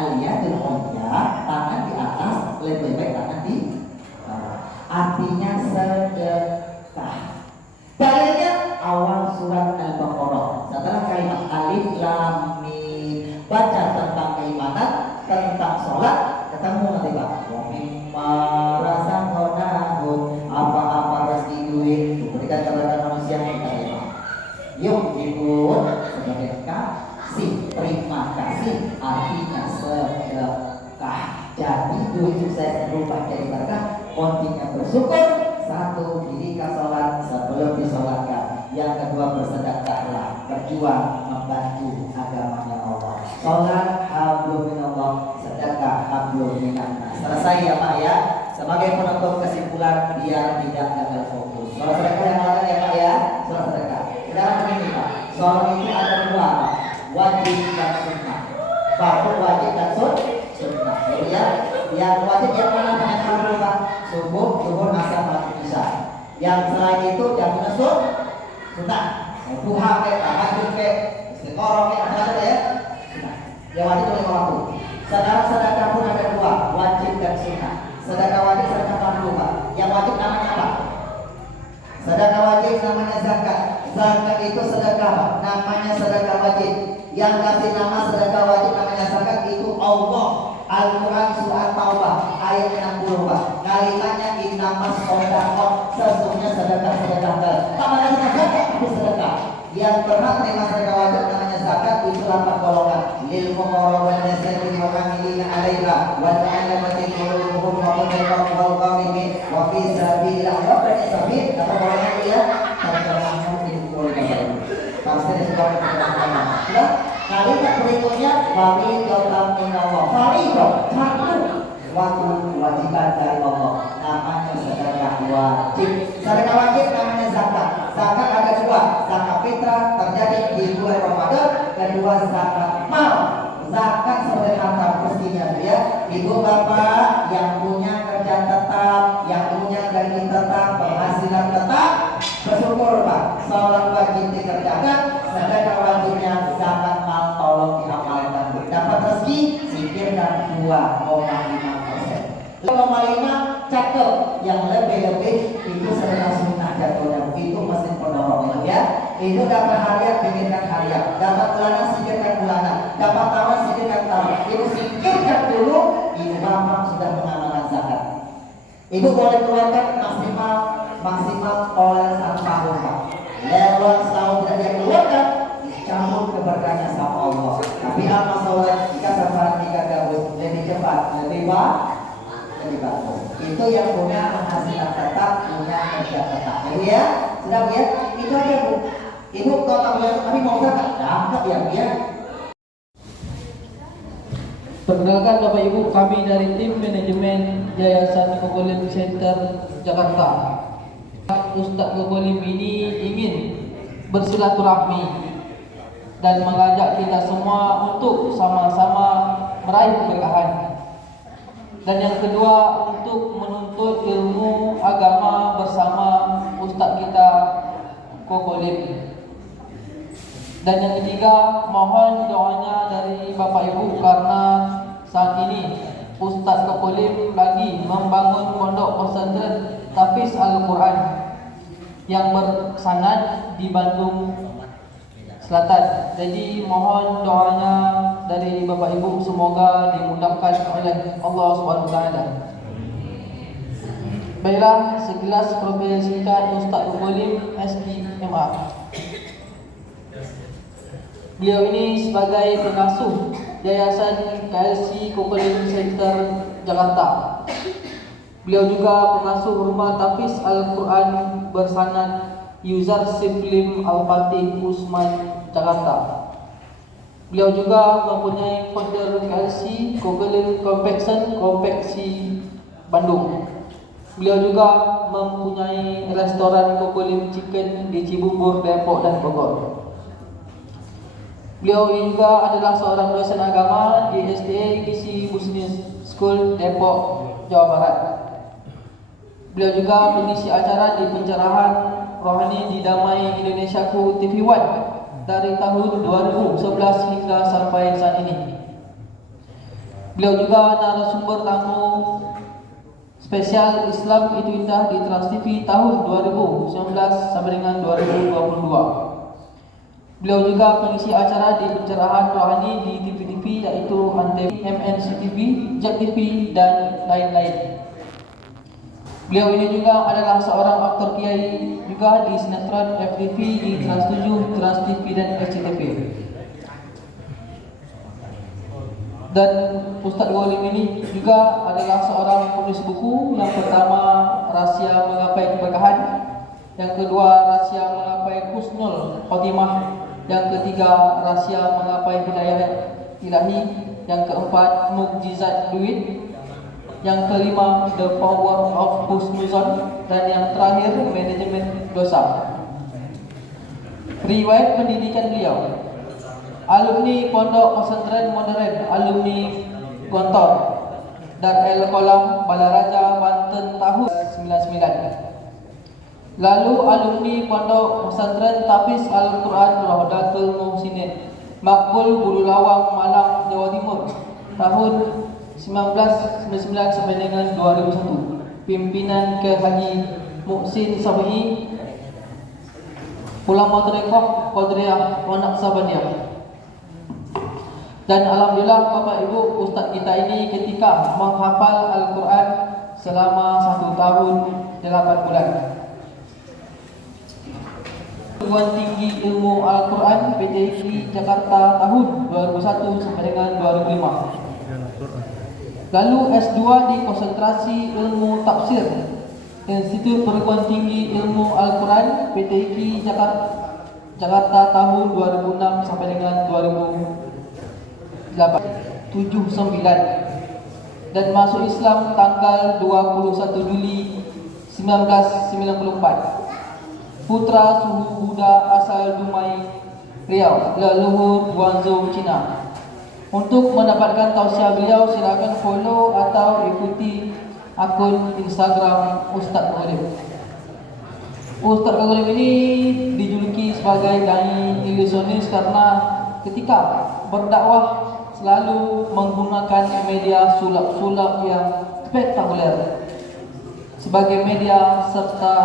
Al-yadul ulya, tangan di atas, lebih baik tangan di bawah. Artinya sedekah. Dalilnya awal surat Al-Baqarah. Setelah kalimat alif lam mim, baca tentang keimanan, tentang sholat, ketemu nanti Pak. Wa mimma razaqnahum, apa-apa rezeki duit diberikan kepada manusia yang terima. Yuk ikut sebagai kasih, terima kasih, artinya sedekah. Jadi duit saya berupa jadi berkah, kontinya bersyukur. Satu, dirikan sholat sebelum disolatkan. Yang kedua, bersedekahlah, berjuang membantu agamanya Allah. Sholat hablum minallah, sedekah hablum minannas. Selesai ya Pak ya. Sebagai penutup kesimpulan biar tidak gagal fokus. Sholat sedekah yang mana ya Pak ya? Sholat sedekah. Sekarang begini Pak, sholat itu ada dua Pak, wajib dan sunnah. Fardu wajib dan sunnah. Ya, yang wajib yang mana banyak fardu Pak? Subuh, zuhur, asar, maghrib, isya. Yang selain itu jam sunnah. Duha ke, tahajud ke, istiqoroh ke, apa saja ya? Sunnah. Yang wajib oleh waktu. Sekarang sedekah pun ada dua, wajib dan sunnah. Sedekah wajib, sedekah fardu Pak. Yang wajib namanya apa? Sedekah wajib namanya zakat. Zakat itu sedekah, namanya sedekah wajib. Yang kasih nama sedekah wajib namanya zakat itu Allah. Al-Quran surah Taubah ayat 60 Pak. Kalimatnya innamas shadaqah, sesungguhnya sedekah. Namanya zakat itu sedekah. Yang berhak menerima sedekah wajib namanya zakat itu 8 golongan. Lil fuqara wal masakin wal amilina 'alaiha wal 'alamati qulubuhum wa qadara wal qawmin wa fi sabilillah wa fi sabil. Apa golongan itu ya? Terjemahan ini golongan. Tafsir sebagai golongan. Sudah? Kalimat berikutnya fardhon minallah. Fardhon, suatu kewajiban dari Allah. Namanya sedekah wajib. Sedekah wajib namanya zakat. Zakat ada dua, zakat fitrah terjadi di bulan Ramadan, kedua zakat mal. Zakat sebagai harta mestinya ya. Ibu bapak yang punya kerja tetap, yang punya gaji tetap, penghasilan tetap, bersyukur Pak. Sholat wajib dikerjakan, sedekah wajibnya zakat mal tolong diamalkan. Dapat rezeki, singkirkan 2,5%. 2,5 cakep, yang lebih itu sedekah sunnah jatuhnya. Itu mesin pendorong itu ya. Itu dapat harian, pikirkan harian. Dapat bulanan, singkirkan bulanan. Dapat tahun, singkirkan tahun. Itu singkirkan dulu. Ibu bapak sudah mengamalkan zakat. Ibu boleh keluarkan maksimal oleh 1 tahun Pak. Lewat setahun tidak dia keluarkan, cabut keberkahannya sama Allah. Tapi apa sholat jika sasaran jika gabus lebih cepat, lebih bagus. Itu yang punya penghasilan tetap, punya kerja tetap. Jadi ya, sudah Bu ya. Itu aja Bu. Ibu kalau tak boleh tapi mau zakat, dapat ya Bu ya. Perkenalkan Bapak Ibu, kami dari tim manajemen Yayasan Kokolim Center Jakarta. Ustadz Kokolim ini ingin bersilaturahmi dan mengajak kita semua untuk sama-sama meraih keberkahan. Dan yang kedua, untuk menuntut ilmu agama bersama Ustadz kita Kokolim. Dan yang ketiga, mohon doanya dari Bapak Ibu karena saat ini Ustadz Kokolim lagi membangun pondok pesantren Tahfiz Al-Quran yang bersanad di Bandung Selatan. Jadi mohon doanya dari Bapak Ibu, semoga dimudahkan oleh Allah SWT. Baiklah, sekilas profil singkat Ustadz Kokolim SDMA. Beliau ini sebagai pengasuh Yayasan KLC Kokolim Center Jakarta. Beliau juga pengasuh Rumah Tahfiz Al-Quran bersanad Yuzar Siflim Al-Fatih Usman Jakarta. Beliau juga mempunyai founder KLC Kokolim Konveksi Bandung. Beliau juga mempunyai restoran Kokolim Chicken di Cibubur, Depok dan Bogor. Beliau juga adalah seorang dosen agama di SDA Kisi Muslim School Depok, Jawa Barat. Beliau juga mengisi acara di pencerahan rohani di Damai Indonesiaku TV One dari tahun 2011 hingga sampai saat ini. Beliau juga narasumber tamu spesial Islam Itu Indah di Trans TV tahun 2019 sampai dengan 2022. Beliau juga pengisi acara di pencerahan rohani di TV-TV yaitu Antv, MNC TV, JEK TV, dan lain-lain. Beliau ini juga adalah seorang aktor kiai juga di sinetron FTV di Trans 7, Trans TV, dan SCTV. Dan Ustadz Ghalim ini juga adalah seorang penulis buku. Yang pertama, Rahasia Menggapai Keberkahan. Yang kedua, Rahasia Menggapai Husnul Khotimah. Yang ketiga, Rahasia Menggapai Hidayah Ilahi. Yang keempat, Mukjizat Duit. Yang kelima, The Power of Husnuzon. Dan yang terakhir, Manajemen Dosa. Riwayat pendidikan beliau: alumni Pondok Pesantren Modern, alumni Gontor, Darul Qalam Balaraja, Banten tahun 99. Lalu alumni Pondok Pesantren Tafiz Al-Quran Rohdatul Muhsinin, Makbul Bulu Lawang, Malang, Jawa Timur tahun 1999 sampai dengan 2001. Pimpinan ke Haji Muhsin Sabi'i, Ulama Tarekat Qadiriyah Wanak Sabaniyah. Dan alhamdulillah Bapak Ibu, Ustaz kita ini ketika menghafal Al-Quran selama 1 tahun 8 bulan. Perguruan Tinggi Ilmu Al-Quran PTIQ Jakarta tahun 2001 sampai dengan 2005. Lalu S2 di Konsentrasi Ilmu Tafsir Institut Perguruan Tinggi Ilmu Al-Quran PTIQ Jakarta tahun 2006 sampai dengan 79, dan masuk Islam tanggal 21 Juli 1994. Putra suhu Buddha asal Dumai, Riau, leluhur Guangzhou, China. Untuk mendapatkan tausiah beliau, silakan follow atau ikuti akun Instagram Ustadz Ghalim. Ustadz Ghalim ini dijuluki sebagai dai ilusionis karena ketika berdakwah selalu menggunakan media sulap-sulap yang spektakuler sebagai media serta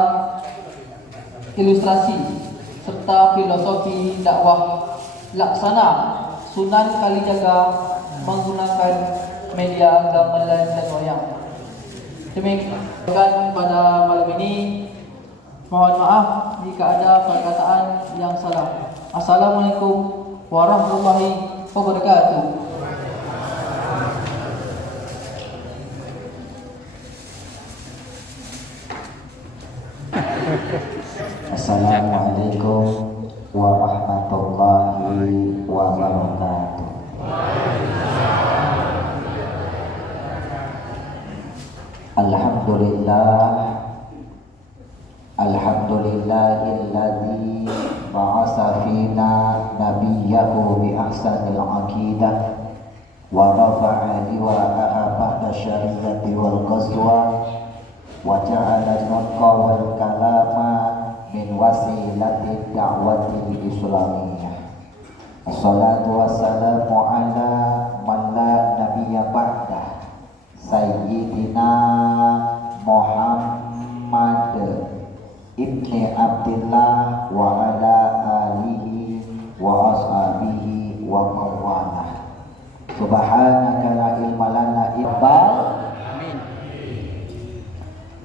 ilustrasi serta filosofi dakwah laksana Sunan Kalijaga menggunakan media gamelan dan wayang. Demikian pada malam ini, mohon maaf jika ada perkataan yang salah. Assalamualaikum warahmatullahi wabarakatuh. Assalamualaikum warahmatullahi wabarakatuh. Alhamdulillahilladzi ba'asa fina nabiyyahu bi ahsanil aqidah wa rafa'a liwa'aha ba'da syariyati wal qaswa wa ja'ala nutqa wal kalama min wasilati da'wati islamiyah. Assalatu wassalamu ala man la nabiyya ba'da Sayyidina Muhammad ibni Abdillah wa ala alihi wa ashabihi wa mawalah. Subhanaka la ilma lana illa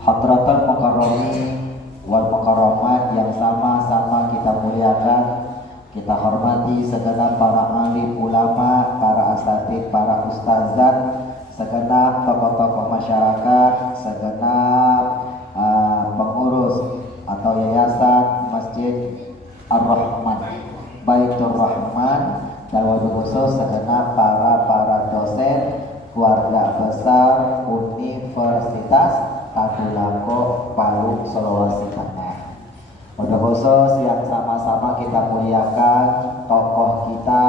hadratul mukarramin wal mukarramat yang sama-sama kita muliakan, kita hormati segenap para alim ulama, para asatidz, para ustazat, segenap tokoh-tokoh masyarakat, segenap pengurus atau yayasan Masjid Ar-Rahman, Baitur Rahman, dan wabil khusus segenap para dosen keluarga besar Universitas Tadulako Palu, Sulawesi Tengah. Wabil khusus yang sama-sama kita muliakan tokoh kita,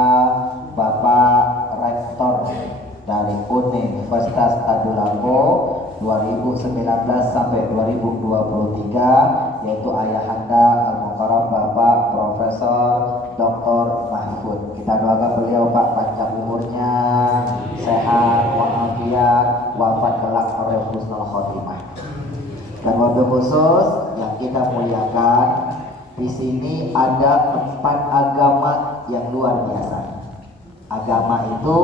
Bapak Rektor dari Universitas Tadulako 2019 sampai 2023, yaitu Ayahanda Al-Mukarram Bapak Profesor Dr. Mahfud. Kita doakan beliau Pak panjang umurnya, sehat, meraih husnul khotimah. Dan wabil khusus yang kita muliakan, di sini ada 4 agama yang luar biasa. Agama itu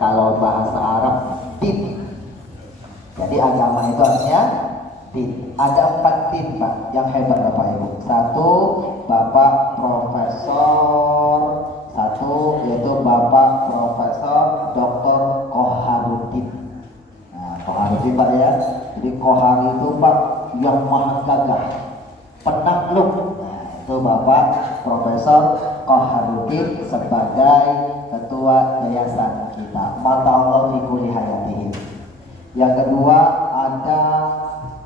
kalau bahasa Arab din. Jadi agama itu artinya din. Ada 4 din Pak yang hebat Bapak Ibu. 1 Bapak Profesor, 1 yaitu Bapak Profesor Dr. Koharudin. Nah, Koharudin Pak ya. Jadi Kohar itu Pak yang maha gagah, penakluk. Nah, itu Bapak Profesor Koharudin sebagai ketua yayasan kita. Mata Allah fi kulli hayatihim. Yang kedua ada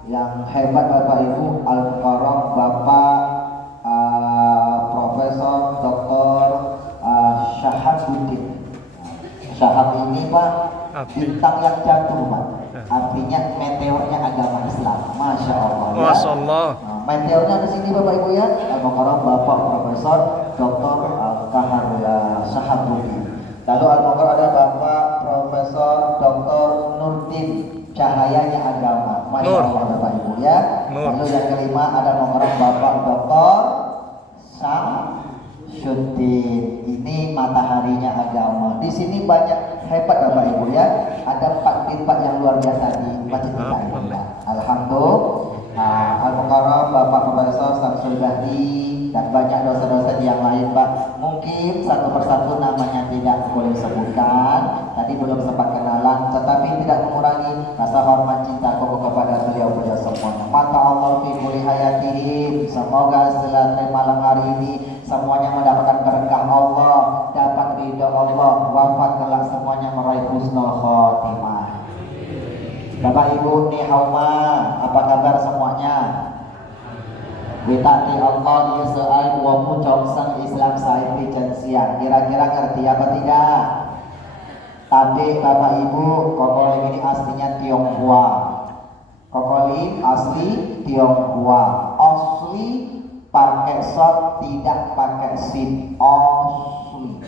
yang hebat Bapak Ibu, Al-Mukarram Bapak Profesor Dr. Syahabuddin. Syahab ini Pak bintang yang jatuh Pak, artinya meteornya agama Islam. Masya Allah ya. Masya Allah. Nah, meteornya di sini Bapak Ibu ya. Al-Mukarram Bapak Profesor Dr. Syahabuddin. Lalu Al-Mukarram ada Bapak Profesor Dr. Nurdin, cahayanya agama. Masya Allah Bapak Ibu ya. Lalu yang kelima ada Al-Mukarram Bapak Dr. Syamsuddin. Ini mataharinya agama. Di sini banyak hebat Bapak Ibu ya. Ada 4 tempat yang luar biasa di masjid kita ini. Alhamdulillah. Al-Mukarram Bapak Profesor Samsul Bahri dan banyak dosa-dosa yang lain Pak. Mungkin satu persatu namanya tidak boleh sebutkan. Tadi belum sempat kenalan, tetapi tidak mengurangi rasa hormat cinta koko kepada beliau-beliau semuanya. Mata Allah fi kulli hayatihim. Semoga setelah malam hari ini semuanya mendapatkan berkah Allah, dapat ridho Allah, wafat kelak semuanya meraih husnul khotimah. Bapak Ibu ni hauma, apa kabar semuanya? Witati Allah dia seai wa mucong sang Islam saya siang. Kira-kira ngerti apa tidak? Tapi Bapak Ibu, kokolim ini aslinya Tionghoa. Kokolim asli Tionghoa. Asli pakai shot, tidak pakai sin. Asli.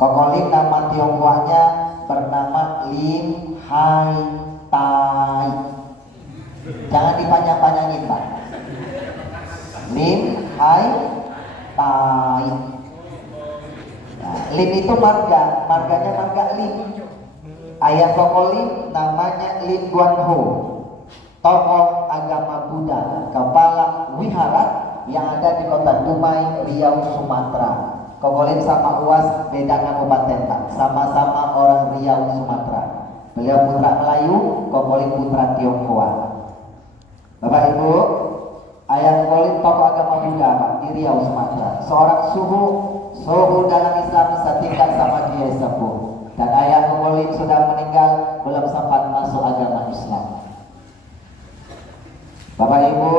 Kokolim nama Tionghoanya bernama Lim Hai Tai. Jangan dipanjang-panjangin Pak. Lim Hai Tai. Nah, Lim itu marga, marganya marga Lim. Ayah Kokolim namanya Lim Guan Ho, tokoh agama Buddha, kepala wihara yang ada di kota Dumai, Riau, Sumatera. Kokolim sama Uas beda kabupaten Pak, sama-sama orang Riau, Sumatera. Beliau putra Melayu, Kokolim putra Tionghoa. Bapak Ibu, ayah Kokolim tokoh agama Buddha Pak, di Riau, Sumatera. Seorang suhu dalam Islam setingkat sama dia sepuh. Dan ayah Kokolim sudah meninggal, belum sempat masuk agama Islam. Bapak Ibu,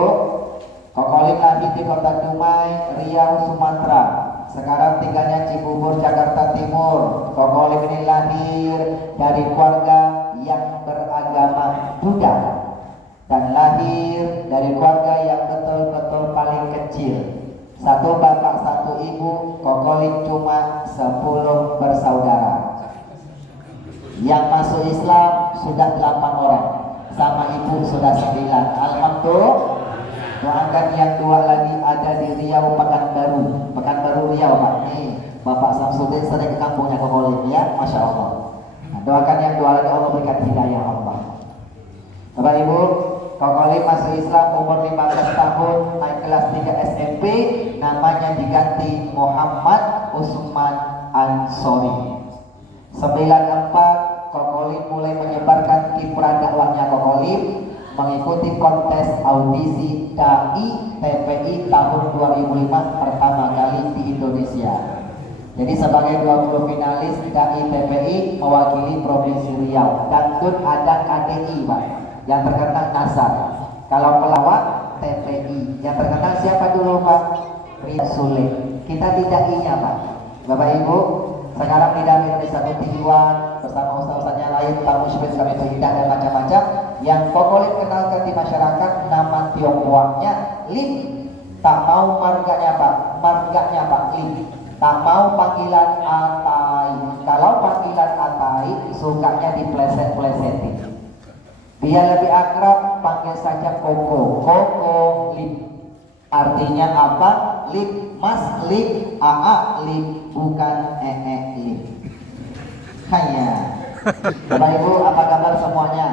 Kokolim lahir di kota Dumai, Riau, Sumatera. Sekarang tinggalnya Cibubur, Jakarta Timur. Kokolim ini lahir dari keluarga yang beragama Buddha dan lahir dari keluarga yang betul-betul paling kecil. 1 bapak 1 ibu. Kokolim cuma 10 bersaudara. Yang masuk Islam sudah 8 orang, sama ibu sudah 9. Alhamdulillah. Doakan yang 2 lagi ada di Riau, Pekanbaru Riau Pak. Nih Bapak Samsudin sering ke kampungnya Kokolim ya, Masya Allah. Nah, doakan yang 2 lagi Allah berikan hidayah Allah. Bapak Ibu, Kokolim masuk Islam umur 15 tahun, naik kelas 3 SMP, namanya diganti Muhammad Usman Ansori. 94 Kokolim mulai menyebarkan kiprah dakwahnya Kokolim, mengikuti kontes audisi DAI TPI tahun 2005 pertama kali di Indonesia. Jadi sebagai 20 finalis DAI TPI mewakili Provinsi Riau. Dangdut ada KDI Pak, yang terkenal Nasar. Kalau pelawak TPI, yang terkenal siapa dulu Pak? Ria Sule. Kita tidak I-nya Pak. Bapak Ibu, sekarang didampingi oleh satu Tijuan bersama ustaz-ustaznya lain, tamu syukur kami Tuhidah dan macam-macam. Yang Kokolim kenalkan di masyarakat nama Tionghoanya Lim. Tak mau marganya Pak, Lim. Tak mau panggilan Atai. Kalau panggilan Atai sukanya dipleset-plesetin. Dia lebih akrab panggil saja Koko. Koko Lip. Artinya apa? Lip, Mas Lip, AA Lip, bukan Lip. Hanya. Bapak Ibu, apa kabar semuanya?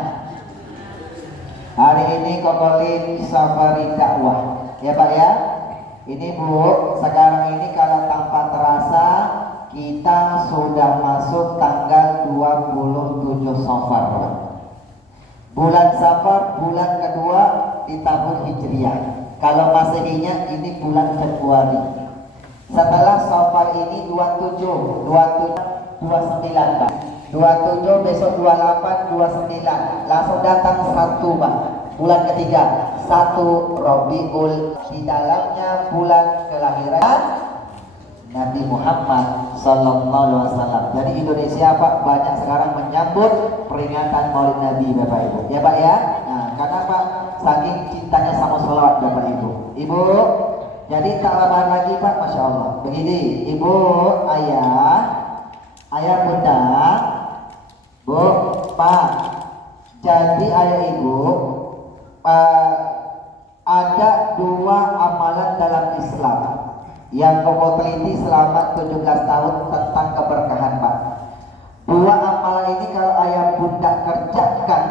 Hari ini Koko Lip safari dakwah. Ya Pak ya? Ini Bu, sekarang ini kalau tanpa terasa kita sudah masuk tanggal 27 Safar. Bulan Safar, bulan kedua di tahun Hijriah. Kalau Masehinya ini bulan Februari. Setelah Safar ini 27, 29 Pak. 27 besok 28, 29. Langsung datang 1 Pak. Bulan ketiga 1 Rabiul, di dalamnya bulan kelahiran Nabi Muhammad Sallallahu Alaihi Wasallam. Jadi Indonesia Pak banyak sekarang menyambut peringatan Maulid Nabi Bapak Ibu. Ya Pak ya. Nah, karena Pak saking cintanya sama sholawat Bapak Ibu. Ibu, jadi tak lama lagi Pak, Masya Allah. Begini, Ibu, ayah bunda, Bu, Pak. Jadi ayah ibu, ada 2 amalan dalam Islam yang Koko teliti selama 17 tahun tentang keberkahan Pak. 2 amalan ini kalau ayah bunda kerjakan,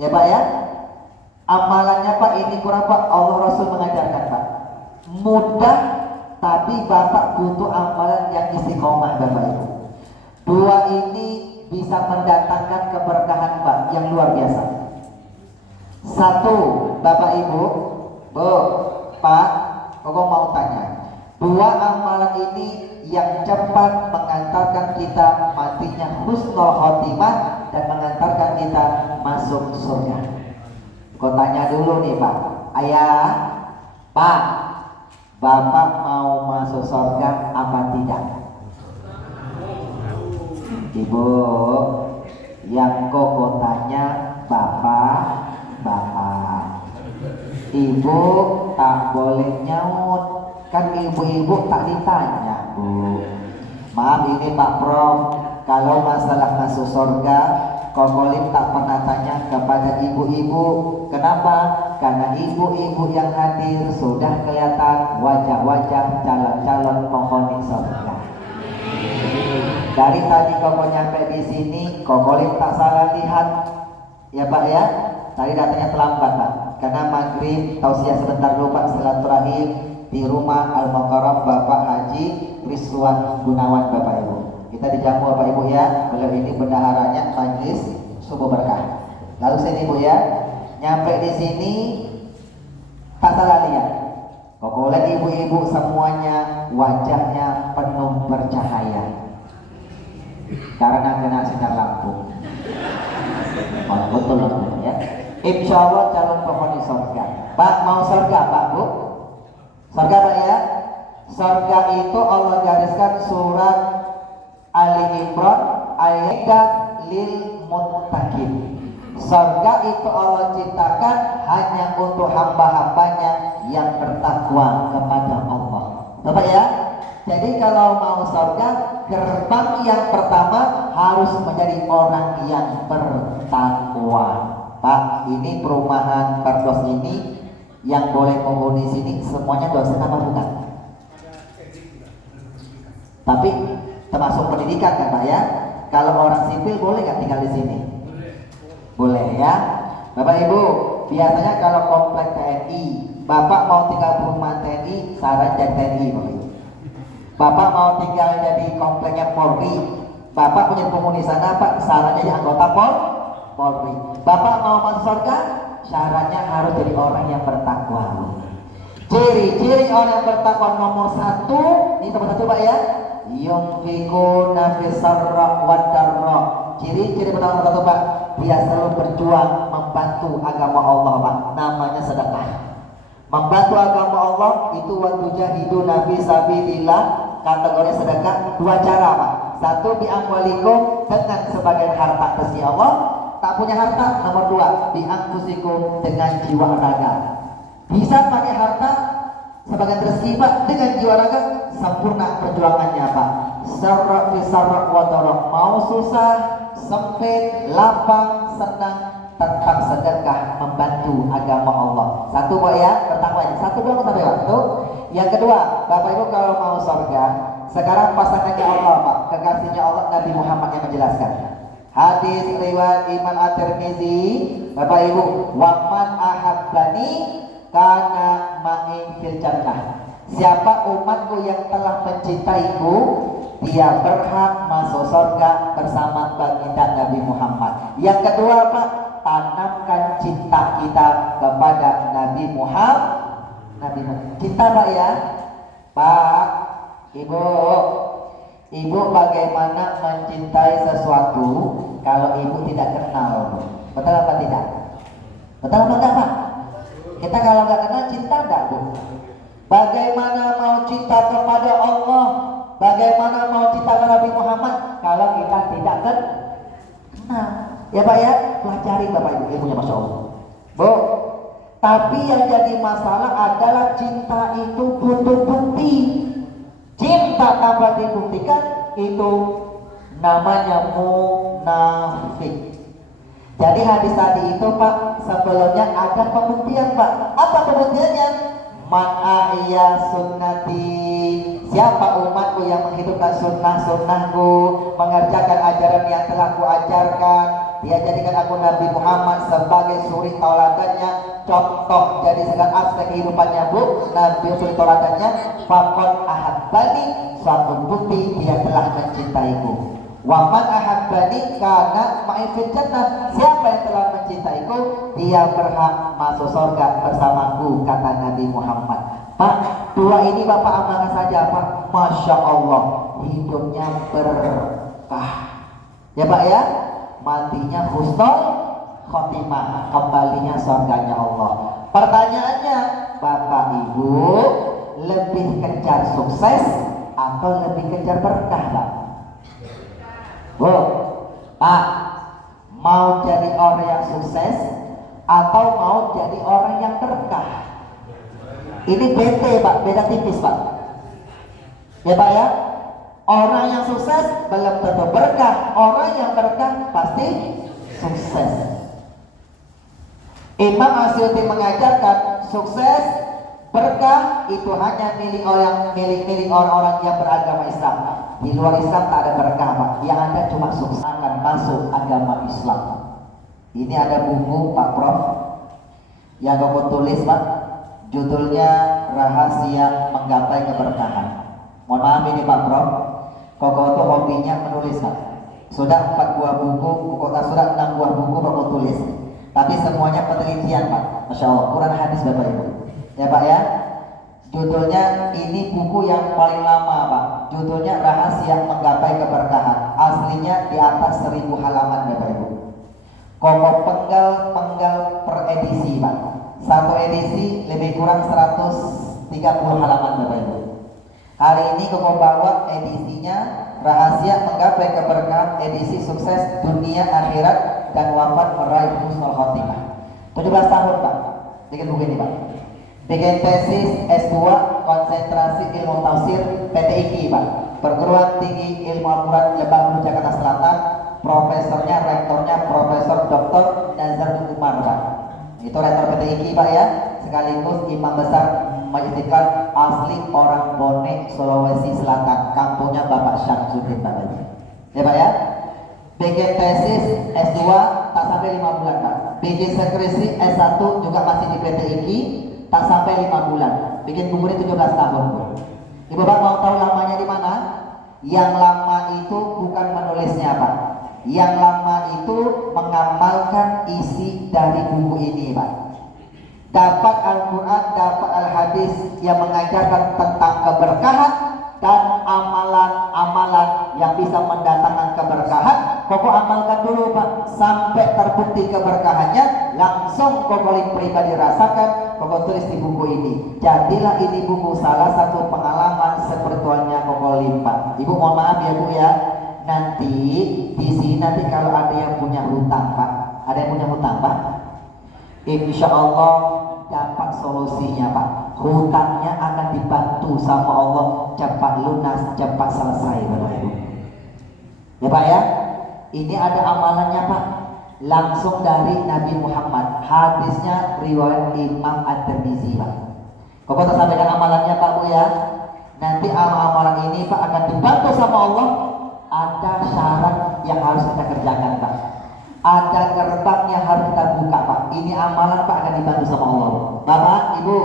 ya Pak ya, amalannya Pak ini kurang Pak, Allah Rasul mengajarkan Pak, mudah tapi Bapak butuh amalan yang istiqomah Bapak Ibu. 2 ini bisa mendatangkan keberkahan Pak yang luar biasa. 1, Bapak Ibu, Bu, Pak, Koko mau tanya, 2 amalan ini yang cepat mengantarkan kita matinya husnul khotimah dan mengantarkan kita masuk surga. Kau tanya dulu nih Pak, ayah, Pak, Bapak mau masuk surga apa tidak? Ibu, yang Koko tanya Bapak. Ibu tak boleh nyaut, kan ibu-ibu tak ditanya Bu. Maaf ini Pak Prof, kalau masalah masuk surga Koko Lip tak pernah tanya kepada ibu-ibu. Kenapa? Karena ibu-ibu yang hadir sudah kelihatan wajah-wajah calon-calon penghuni surga. Dari tadi Koko nyampe di sini, Koko Lip tak salah lihat, ya Pak ya. Tadi datangnya terlambat Pak, karena maghrib tausiah sebentar dulu Pak, silaturahim di rumah Al-Mukarram Bapak Haji Rizwan Gunawan Bapak Ibu. Kita dijamu Bapak Ibu ya, beliau ini bendaharanya majlis subuh berkah. Lalu sini Bu ya, nyampe di sini tak salah lihat, Koko lihat ibu-ibu semuanya wajahnya penuh bercahaya karena kena sinar lampu. Oh, betul ya. Insya Allah calon penghuni surga. Pak mau surga Pak Bu? Surga Pak ya? Surga itu Allah gariskan surat Ali Imran ayat lil muttaqin. Surga itu Allah ciptakan hanya untuk hamba-hambanya yang bertakwa kepada Allah. Bapak ya? Jadi kalau mau surga, gerbang yang pertama harus menjadi orang yang bertakwa. Pak, ini perumahan Perdos ini yang boleh menghuni sini semuanya dosen apa bukan? Tapi termasuk pendidikan kan Pak ya? Kalau orang sipil boleh nggak tinggal di sini? Boleh ya. Bapak Ibu, biasanya kalau komplek TNI, Bapak mau tinggal perumahan TNI, saran jadi TNI Bapak Ibu. Bapak mau tinggal jadi kompleknya Polri, Bapak punya penghuni sana Pak, sarannya jadi anggota Polri. Bapak mau masuk surga, syaratnya harus jadi orang yang bertakwa. Ciri-ciri orang yang bertakwa nomor 1, ini nomor 1 Pak ya, yunfikuna fisarra wa darra. Ciri-ciri pertama nomor 1 Pak, dia selalu berjuang membantu agama Allah Pak, namanya sedekah. Membantu agama Allah itu waktu jahidu nabi sabilillah, kategori sedekah 2 cara Pak. 1 bi amwalikum, dengan sebagian harta kasih Allah. Tak punya harta, nomor 2 bi anfusikum, dengan jiwa raga. Bisa pakai harta sebagian rezeki Pak, dengan jiwa raga sempurna perjuangannya Pak. Sarra fi sarra wa darra, mau susah, sempit, lapang, senang, tentang sedekah membantu agama Allah. Satu Pak ya, pertama ini. Satu doang sampai waktu. Yang kedua, Bapak Ibu kalau mau surga, sekarang pasangannya Allah Pak, kekasihnya Allah Nabi Muhammad yang menjelaskan. Hadis riwayat Imam At-Tirmizi, Bapak Ibu, waman ahabbani kana ma'in fil jannah. Siapa umatku yang telah mencintaiku, dia berhak masuk surga bersama baginda Nabi Muhammad. Yang kedua Pak, tanamkan cinta kita kepada Nabi Muhammad. Cinta Pak ya, Pak, Ibu bagaimana mencintai sesuatu kalau Ibu tidak kenal? Betul apa tidak? Betul apa enggak Pak? Kita kalau nggak kenal cinta enggak Bu? Bagaimana mau cinta kepada Allah? Bagaimana mau cinta kepada Nabi Muhammad kalau kita tidak kenal? Ya Pak ya, pelajari Bapak Ibu ilmunya Masya Allah. Bu, tapi yang jadi masalah adalah cinta itu butuh bukti. Cinta tanpa dibuktikan itu namanya munafik. Jadi hadis tadi itu Pak, sebelumnya ada pembuktian Pak. Apa pembuktiannya? Man ahya sunnati, siapa umatku yang menghidupkan sunnah-sunnahku, mengerjakan ajaran yang telah kuajarkan, dia jadikan aku Nabi Muhammad sebagai suri tauladannya, contoh jadi segala aspek kehidupannya Bu, Nabi suri tauladannya, faqad ahabbani, suatu bukti dia telah mencintaiku. Wa man ahabbani kana ma'i fil jannah, siapa yang telah mencintaiku, dia berhak masuk surga bersamaku, kata Nabi Muhammad. Pak, dua ini Bapak amalkan saja Pak, Masya Allah, hidupnya berkah. Ya Pak ya, matinya husnul khotimah, kembalinya surganya Allah. Pertanyaannya, Bapak Ibu lebih kejar sukses atau lebih kejar berkah Pak? Bu, Pak, mau jadi orang yang sukses atau mau jadi orang yang berkah? Ini beda Pak, beda tipis Pak. Ya Pak ya, orang yang sukses belum tentu berkah, orang yang berkah pasti sukses. Imam Asy'uti mengajarkan sukses berkah itu hanya milik orang-orang yang beragama Islam. Di luar Islam tak ada berkah Pak. Yang ada cuma sukses akan masuk agama Islam. Ini ada buku Pak Prof yang aku tulis Pak, judulnya Rahasia Menggapai Keberkahan. Mohon maaf ini Pak Prof, Koko itu hobinya menulis Pak. Sudah 4 buah buku, sudah 6 buah buku Koko tulis. Tapi semuanya penelitian Pak. Masya Allah, Quran hadis Bapak Ibu. Ya Pak ya. Judulnya ini buku yang paling lama Pak. Judulnya Rahasia Menggapai Keberkahan. Aslinya di atas 1000 halaman Bapak Ibu. Koko penggal per edisi Pak. Satu edisi lebih kurang 130 halaman Bapak Ibu. Hari ini Koko bawa edisinya Rahasia Menggapai Keberkahan, edisi sukses dunia akhirat dan wafat meraih husnul khotimah. 17 tahun Pak bikin buku ini Pak. Bikin tesis S2 konsentrasi ilmu tafsir PTIQ Pak, Perguruan Tinggi Ilmu Al-Quran Lebak Bulus Jakarta Selatan. Profesornya, rektornya Profesor Dr. Nazar Umar Pak. Itu rektor PTIQ Pak ya, sekaligus imam besar Masjid Istiqlal, asli orang Bone, Sulawesi Selatan. Kampungnya Bapak Syamsuddin Pak. Ya Pak ya. Bikin tesis S2 tak sampai 5 bulan Pak. Bikin skripsi S1 juga masih di PTIQ, tak sampai 5 bulan. Bikin buku ini 17 tahun Bu. Ibu Bapak mau tahu lamanya di mana? Yang lama itu bukan menulisnya Pak. Yang lama itu mengamalkan isi dari buku ini Pak. Dapat Al-Quran, dapat Al-Hadis yang mengajarkan tentang keberkahan dan amalan-amalan yang bisa mendatangkan keberkahan. Koko amalkan dulu Pak, sampai terbukti keberkahannya, langsung Koko pribadi rasakan, Koko tulis di buku ini. Jadilah ini buku salah satu pengalaman spiritualnya Koko lipat. Ibu mohon maaf ya Bu ya, nanti di sini nanti kalau ada yang punya hutang Pak, ada yang punya hutang Pak, insya Allah dapat solusinya Pak. Hutangnya akan dibantu sama Allah cepat lunas, cepat selesai Bapak Ibu. Ya Pak ya, ini ada amalannya Pak. langsung dari Nabi Muhammad. Hadisnya riwayat Imam At-Tirmizi, Pak. Kok tak sampaikan amalannya, Pak, Bu ya? Nanti amalan ini, Pak, akan dibantu sama Allah. Ada syarat yang harus kita kerjakan, Pak. Ada gerbang yang harus kita buka, Pak. Ini amalan, Pak, akan dibantu sama Allah. Bapak, Ibu,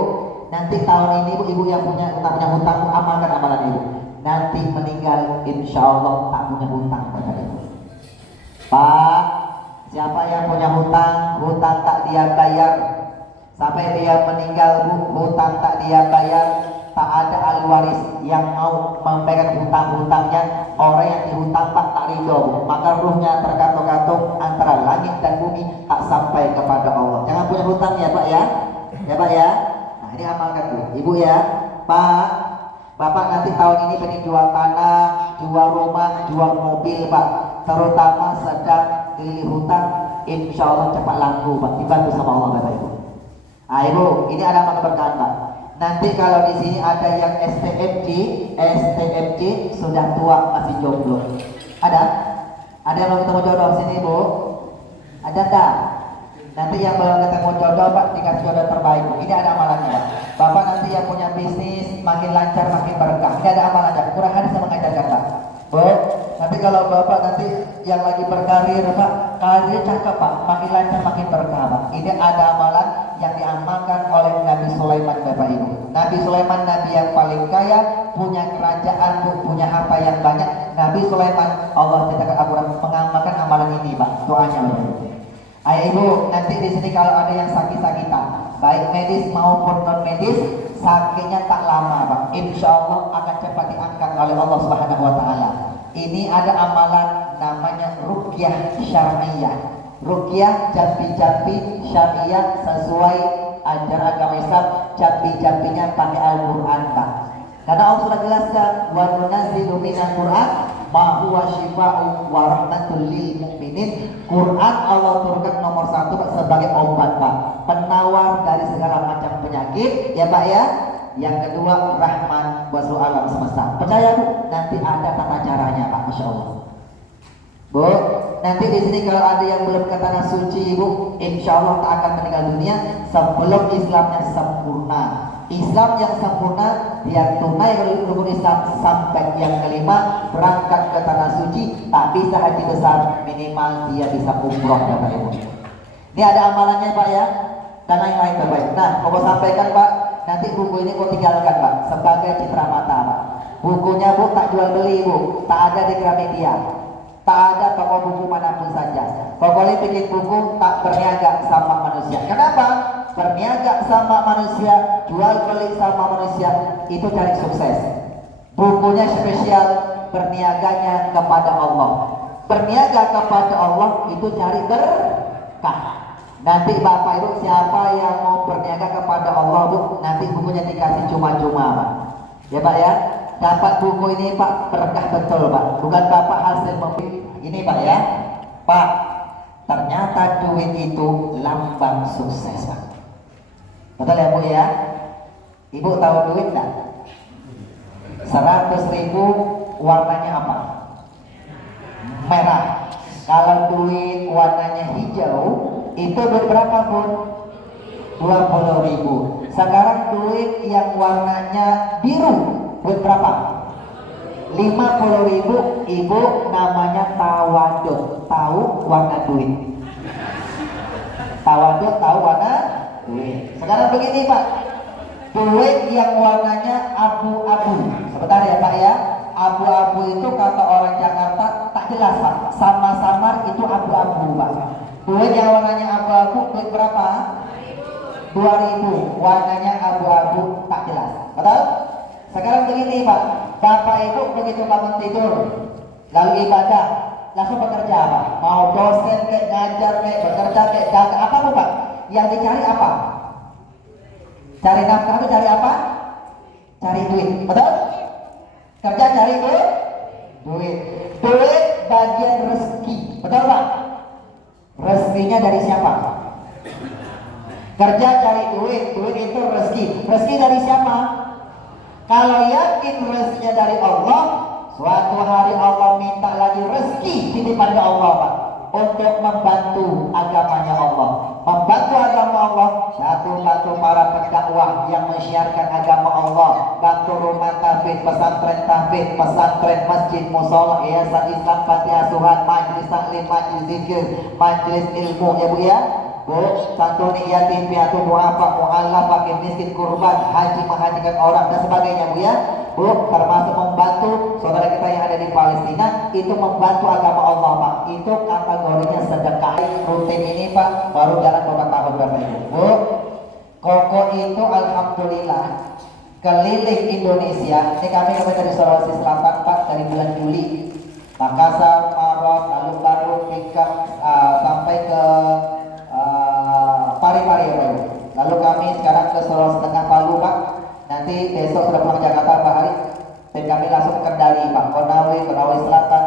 nanti tahun ini, Bu, Ibu yang punya hutang, amalkan amalan Ibu. Nanti meninggal, insya Allah tak punya hutang, Bapak Ibu. Pak, siapa yang punya hutang tak dia bayar, sampai dia meninggal, Bu, hutang tak dia bayar, tak ada ahli waris yang mau memegang hutang-hutangnya. Orang yang dihutang, Pak, tak ridho, Bu. Maka ruhnya tergantung-gantung antara langit dan bumi, tak sampai kepada Allah. Jangan punya hutang ya, Pak ya. Ya, Pak ya. Nah, ini amalkan, Bu. Ibu ya. Pak, Bapak nanti tahun ini pengen jual tanah, jual rumah, jual mobil, Pak. Terutama sedang keliling hutang, insya Allah cepat laku, Pak. Dibantu sama Allah, Bapak Ibu. Nah, Ibu, ini ada amal keberkahan, Pak. Nanti kalau di sini ada yang STMJ sudah tua masih jomblo. Ada? Ada yang mau ketemu jodoh sini, Bu? Ada tak? Nanti yang belum ketemu jodoh, Pak, dikasih jodoh terbaik. Ini ada amalannya. Bapak nanti yang punya bisnis makin lancar, makin berkah. Ini ada amalannya. Kurang hadis yang mengajarkan, Pak. Bu, nanti kalau Bapak nanti yang lagi berkarir, Pak, karir cakep, Pak, makin lancar, makin berkah, Pak. Ini ada amalan yang diamalkan oleh Nabi Sulaiman, Bapak Ibu. Nabi Sulaiman, Nabi yang paling kaya, punya kerajaan, punya harta yang banyak. Nabi Sulaiman, Allah ceritakan Al-Quran, mengamalkan amalan ini, Pak. Doanya, Bapak Ibu. Ayo Ibu, nanti di sini kalau ada yang sakit-sakitan, baik medis maupun non medis, sakitnya tak lama, Pak. Insya Allah akan cepat diangkat oleh Allah Subhanahu Wa Taala. Ini ada amalan namanya ruqyah syar'iyah. Ruqyah jampi-jampi syariah sesuai ajaran agama Islam, jampi-jampinya pakai Al-Quran, Pak. Karena Allah sudah jelaskan, wa nunazzilu minal Quran ma huwa shifaa'un wa rahmatul lil mu'minin. Quran Allah turunkan nomor 1, Pak, sebagai obat, Pak, penawar dari segala macam penyakit, ya, Pak ya. Yang kedua, rahmat buat seluruh alam semesta. Percaya, Bu? Nanti ada tata caranya, Pak, Masya Allah. Bu, nanti di sini kalau ada yang belum ke tanah suci, Bu, insya Allah tak akan meninggal dunia sebelum Islamnya sempurna. Islam yang sempurna, dia tunai rukun Islam sampai yang kelima, berangkat ke tanah suci, tak bisa haji besar, minimal dia bisa umroh, Bapak Ibu. Ini ada amalannya, Pak ya, dan lain-lain, Bapak Ibu. Nah, mau sampaikan, Pak, nanti buku ini kau tinggalkan, Pak, sebagai citra mata, Pak. Bukunya, Bu, tak jual beli, Bu, tak ada di Gramedia, tak ada toko buku manapun saja. Pokoknya bikin buku tak berniaga sama manusia. Kenapa? Berniaga sama manusia, jual beli sama manusia, itu cari sukses. Bukunya spesial, berniaganya kepada Allah. Berniaga kepada Allah itu cari berkah. Nanti Bapak Ibu, siapa yang mau berniaga kepada Allah, Bu, nanti bukunya dikasih cuma-cuma, Pak. Ya, Pak ya. Dapat buku ini, Pak, berkah betul, Pak. Bukan Bapak hasil memilih. Ini, Pak ya. Pak, ternyata duit itu lambang sukses, Pak. Betul ya, Bu ya? Ibu tahu duit enggak? 100.000 warnanya apa? Merah. Kalau duit warnanya hijau, itu duit berapa, Bun? 20.000. Sekarang duit yang warnanya biru, duit berapa? 50.000. Ibu, namanya tawadud. Tahu warna duit? Tawadud tahu warna duit. Sekarang begini, Pak, duit yang warnanya abu-abu. Sebentar ya, Pak ya. Abu-abu itu kata orang Jakarta tak jelas, Pak. Samar-samar itu abu-abu, Pak. Duit yang warnanya abu-abu, duit berapa? 2.000. Warnanya abu-abu, tak jelas. Betul? Sekarang begini, Pak. Bapak itu begitu bangun tidur, lalu ibadah, langsung bekerja, Pak. Mau dosen kayak ngajar kayak bekerja kayak dagang apa, Bu, Pak? Yang dicari apa? Cari nafkah itu cari apa? Cari duit, betul? Kerja cari duit. Duit bagian rezeki, betul, Pak? Rezekinya dari siapa? Kerja cari duit, duit itu rezeki. Rezeki dari siapa? Kalau yakin rezekinya dari Allah, suatu hari Allah minta lagi rezeki titipannya Allah, Pak. untuk membantu agamanya Allah. Membantu agama Allah, bantu para pendakwah yang menyiarkan agama Allah, bantu rumah tahfidz, pesantren, masjid, musola, yayasan Islam, panti asuhan, majelis taklim, majelis zikir, majelis ilmu, ya Bu ya. Bu, santuni yatim piatu duafa, mu'allaf, fakir miskin, kurban, haji menghajikan orang dan sebagainya Bu ya. Bu, termasuk membantu saudara kita yang ada di Palestina, itu membantu agama Allah Pak. Itu kategorinya sedekah. Rutin ini Pak baru jalan beberapa tahun Bapak Ibu. Bu, Koko itu alhamdulillah keliling Indonesia. Ini kami dari Sulawesi Selatan Pak, dari bulan Juli, Makassar, Maros, lalu baru sampai ke Pari-Pari ya Pak Ibu. Lalu kami sekarang ke Sulawesi Tengah, Palu Pak. Nanti besok sudah pulang Jakarta Pak Hari, dan kami langsung ke Kendari Pak, Konawe Selatan,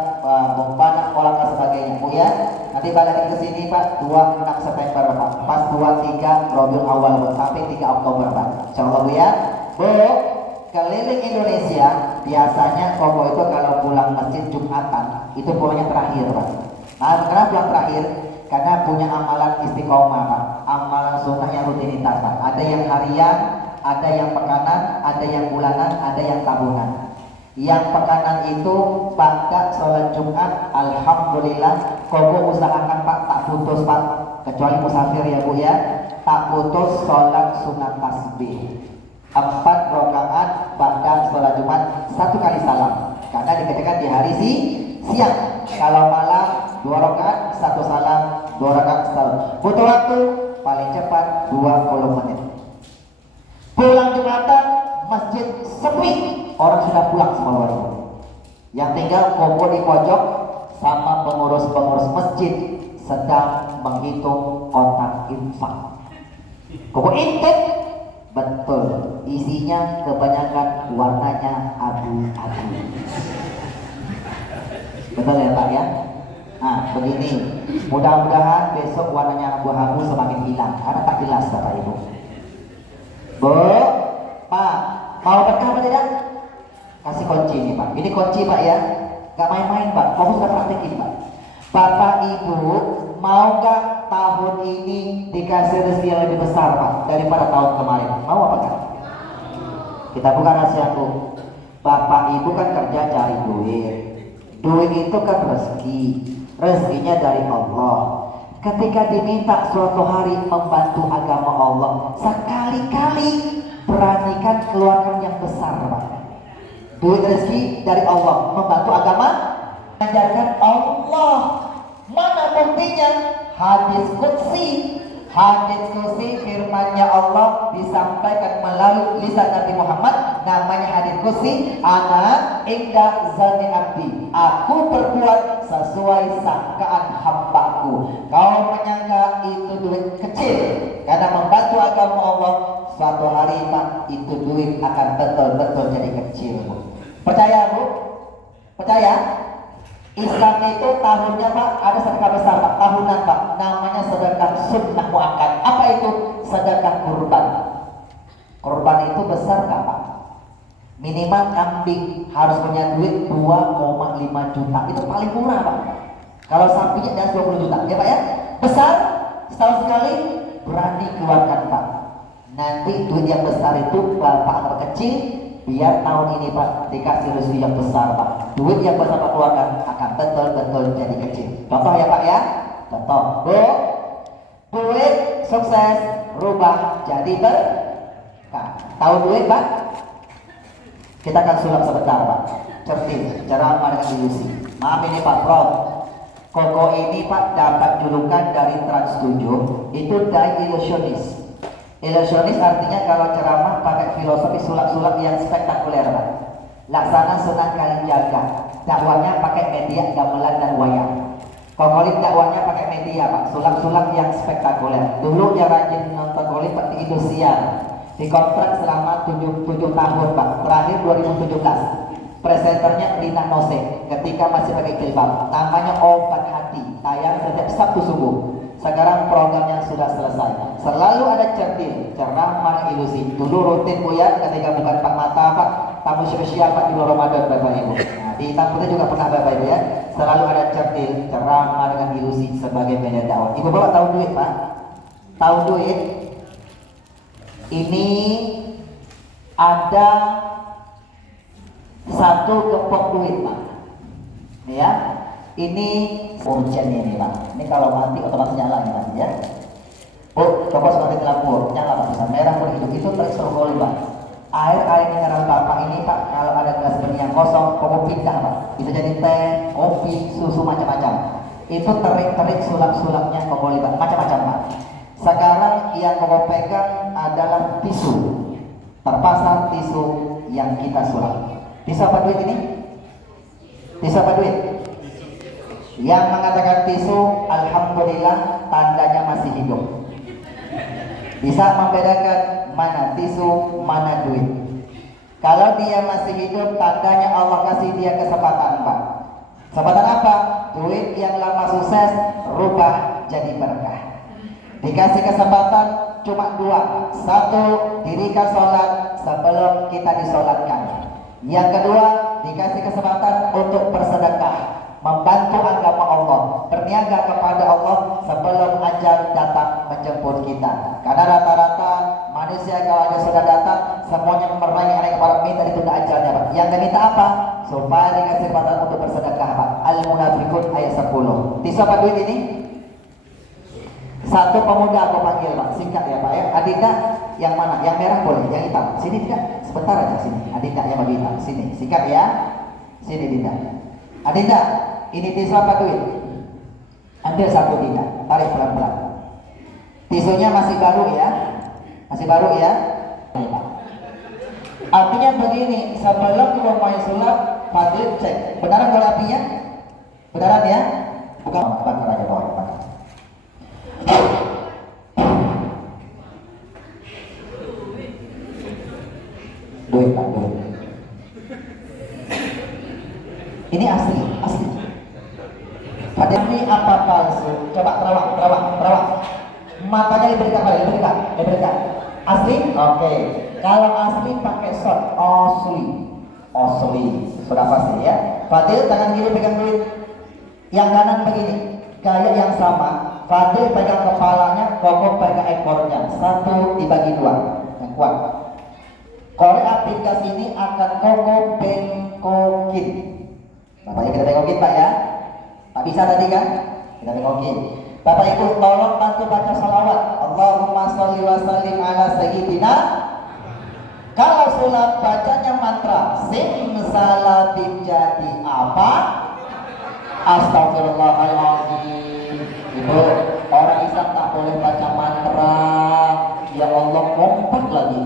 Bombana, Kolak dan sebagainya Bu ya. Nanti balik ke sini Pak 26 September Pak, pas 23 Rabiul Awal sampai 3 Oktober Pak, insyaallah Bu ya. Bu, keliling Indonesia biasanya Koko itu kalau pulang masjid Jumatan itu pulangnya terakhir Pak. Nah kenapa pulang terakhir? Karena punya amalan istiqomah Pak, amalan sunnah yang rutinitas Pak. Ada yang harian, ada yang pekanan, ada yang bulanan, ada yang tahunan. Yang pekanan itu pada sholat Jumat, alhamdulillah Koko usahakan Pak tak putus Pak, kecuali musafir ya Bu ya, tak putus sholat sunat tasbih 4 rakaat pada sholat Jumat, 1 kali salam, karena dikerjakan di hari siang. Kalau malam 2 rakaat, 1 salam, 2 rakaat salam. Butuh waktu paling cepat 20 menit. Pulang Jumatan, masjid sepi, orang sudah pulang semua Bapak. Yang tinggal Koko di pojok sama pengurus-pengurus masjid sedang menghitung kotak infak. Koko intip, betul, isinya kebanyakan warnanya abu-abu. Betul ya Pak ya? Nah begini, mudah-mudahan besok warnanya abu-abu semakin hilang, karena tak jelas Bapak Ibu. Bu, Pak, mau berkah apa tidak? Kasih kunci nih Pak. Ini kunci Pak ya, gak main-main Pak. Kamu sudah praktekin Pak. Bapak Ibu mau gak tahun ini dikasih rezeki yang lebih besar Pak daripada tahun kemarin? Mau apa kan? Kita buka rahasia Bu. Bapak Ibu kan kerja cari duit. Duit itu kan rezeki. Rezekinya dari Allah. Ketika diminta suatu hari membantu agama Allah, sekali-kali beranikan keluarkan yang besar Pak. Duit rezeki dari Allah, membantu agama, mengajarkan Allah. Mana buktinya? Hadis qudsi. Hadis qudsi firman-Nya Allah disampaikan melalui lisan Nabi Muhammad, namanya hadis qudsi, ana inda zanni abdi. Aku berbuat sesuai sangkaan hambaku. Kau menyangka itu duit kecil, karena membantu agama Allah, suatu hari Pak itu duit akan betul-betul jadi kecil Bu. Percaya Bu? Percaya? Islam itu tahunnya Pak ada sedekah besar Pak, tahunan Pak, namanya sedekah sunnah muakkad. Apa itu? Sedekah kurban. Kurban itu besar nggak Pak? Minimal kambing harus punya duit 2,5 juta, itu paling murah Pak. Kalau sapinya dan 20 juta ya Pak ya. Besar, setahun sekali berani keluarkan Pak. Nanti duit yang besar itu Bapak anggap kecil, biar tahun ini Pak dikasih rezeki yang besar Pak. Duit yang besar Pak keluarkan akan betul-betul jadi kecil. Contoh ya Pak ya. Contoh Bu, duit sukses rubah jadi berkah. Tahu duit Pak? Kita akan sulap sebentar Pak. Cerdik, cara amal dengan ilusi. Maaf ini Pak Prof, Koko ini Pak dapat julukan dari Trans 7, itu dai ilusionis. Ilusionis artinya kalau ceramah pakai filosofi sulap-sulap yang spektakuler Pak. Laksana Sunan Kalijaga, dakwahnya pakai media gamelan dan wayang. Kokolip dakwahnya pakai media Pak, sulap-sulap yang spektakuler. Dulu yang rajin nonton Kolip Pak di Indosiar, dikontrak selama 7 tahun Pak, terakhir 2017. Presenternya Rina Nose ketika masih pakai jilbab, namanya Obat Hati, tayang setiap Sabtu subuh. Sekarang programnya sudah selesai. Selalu ada cerdik, ceramah ilusi. Dulu rutin Bu ya, ketika bukan Pak Mata Pak, tamu spesial Pak di bulan Ramadan Bapak Ibu. Nah, di Hitam Putih juga pernah Bapak Ibu ya. selalu ada certil, ceramah dengan ilusi sebagai media dakwah. Ibu bapak tahu duit Pak? Tahu duit? Ini ada satu gepok duit Pak. Ya, ini urgent ini Pak. Ini kalau mati otomatis nyala ini Pak ya. Oh, coba seperti lampu nyala Pak, bisa merah pun itu trik survoli Pak. Air mineral Bapak ini Pak, kalau ada gelas benih yang kosong, Koko pindah Pak. Bisa jadi teh, kopi, susu macam-macam. Itu terik-terik sulap-sulapnya Koko libat macam-macam Pak. Sekarang yang Koko pegang adalah tisu. Terpasang tisu yang kita sulap. Tisu apa duit ini? Tisu apa duit? Yang mengatakan tisu, alhamdulillah tandanya masih hidup. Bisa membedakan mana tisu, mana duit. Kalau dia masih hidup, tandanya Allah kasih dia kesempatan Pak. Kesempatan apa? Duit yang lama sukses rubah jadi berkah. Dikasih kesempatan cuma dua. Satu, dirikan sholat sebelum kita disolatkan. Yang kedua, dikasih kesempatan untuk bersedekah, membantu agama Allah, berniaga kepada Allah sebelum ajal datang menjemput kita. Karena rata-rata manusia kalau dia sudah datang, semuanya merayai kepada minta ditunda ajalnya Pak. Yang diminta apa? Supaya dikasih kesempatan untuk bersedekah Pak. Al-Munafiqun ayat 10. Tisu apa duit ini? Satu pemuda aku panggil Pak, singkat ya Pak ya. Adinda yang mana? Yang merah boleh, yang hitam. Sini tidak, sebentar aja sini. Adinda yang bagi hitam, sini. Singkat ya. Sini Dinda. Adinda, ini tisu apa duit? Ambil satu Dinda, tarik pelan-pelan. Tisunya masih baru ya. Masih baru ya. Artinya begini, sebelum kita main sulap, Fadil cek. Benaran kalau apinya? Benaran ya? Bukan bakar aja bawah, bakar. Duit Pak, duit. Ini asli. Fadil ini apa palsu? Coba terawak. Matanya diberikan. Asli? Oke. Kalau asli pakai shot, asli. Sudah pasti ya. Fadil tangan kiri pegang duit. Yang kanan begini. Gaya yang sama. Fadil pegang kepalanya, Koko pegang ekornya. Satu dibagi dua. Yang kuat. Korek api gas ini akan Koko bengkokin. Bapaknya kita bengokin Pak ya. Tak bisa tadi kan? Kita bengokin. Bapak Ibu tolong bantu baca salawat. Allahumma sholli wa sallim ala sayyidina. Kalau sulap bacanya mantra simsalabim jadi apa? Astagfirullahaladzim. Ibu, orang Islam tak boleh baca mantra. Ya Allah, kompak lagi.